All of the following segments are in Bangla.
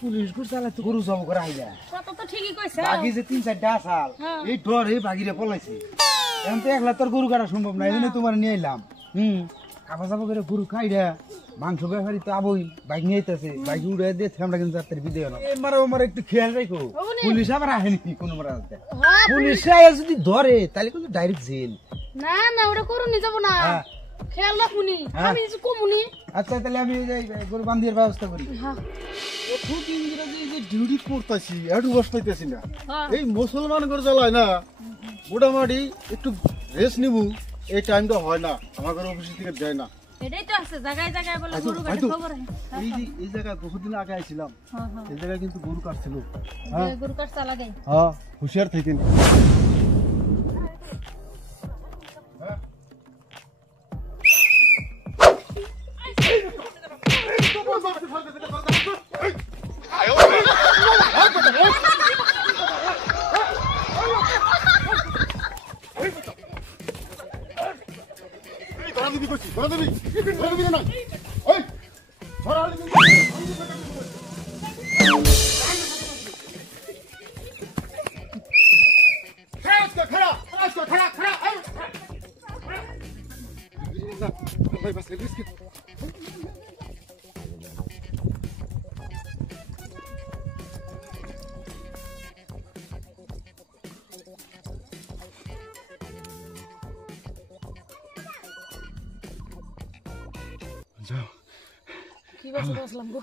পুলিশ গুড় চালা তো গরু জব করে আইলা কথা তো ঠিকই কইছে বাকি যে 3-4টা আসাল এই ডরে বাগিরে পলাইছে এখন তো একলা তোর গরু কাটা সম্ভব না এজন্য তোমার নিয়ে এলাম খাবা যাবো করে গরু খাইরা মাংস ব্যাপারী তো আবই বাইক নিয়ে আইতাছে বাইক উড়ে দিয়েছে আমরা কিন্তু তাড়াতাড়ি বিদে হলাম এবার আমার একটু খেয়াল রাখো পুলিশ আবার আহেনি কোনো মারা পুলিশ আয়া যদি ধরে তাহলে কিন্তু ডাইরেক্ট জেল না না ওটা করুন নি যাব না খেয়াল রাখুনি আমি যে কমুনি আচ্ছা তাহলে আমি যাই গরু বান্ধির ব্যবস্থা করি হ্যাঁ খুব ইংরেজি যে ডিউটি করতেছি একটু বসে পাইতেছি না এই মুসলমান করে জ্বালায় না মোটামুটি একটু রেস্ট নিব এই টাইমটা হয় না আমার ঘরে অফিস থেকে যায় না এটাই তো আছে জায়গায় জায়গায় বলে গরু কাটে খবর এই যে এই জায়গা বহুদিন আগে আইছিলাম এই জায়গায় কিন্তু গরু কাটছিল গরু কাটছা লাগে হ্যাঁ হুঁশিয়ার থাকেন কি বসলাম গো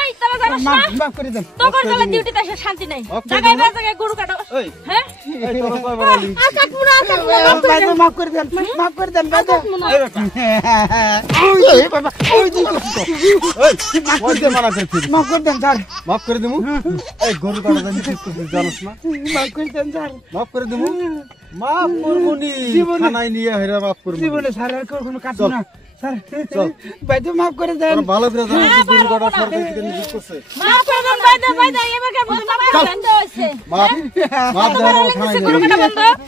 এই তারা জানাস না মাফ করে দেন তোর গলা ডিউটিতে এসে শান্তি নাই জায়গায় জায়গায় গরু কাটো হ্যাঁ মাফ করে দেন মাফ করে দেন বাবা ওই দিন মাফ করে দেন স্যার মাফ করে দেবো এই গরু কাটা জানি জানোস না মাফ করে দেন স্যার মাফ করে দেবো মাফ করবো নি থানায় নিয়ে হেরা মাফ করবো জীবনে স্যার আর কোনো কাজ না স্যার ভাই তো মাফ করে দেন ভালো করে জানিস গরু কাটা সরকার থেকে নিযুক্ত করছে মাফ করে দেন ভাই এবার কে বন্ধ হইছে মাফ মাফ দেওয়ার থানায় নিয়ে গরু কাটা বন্ধ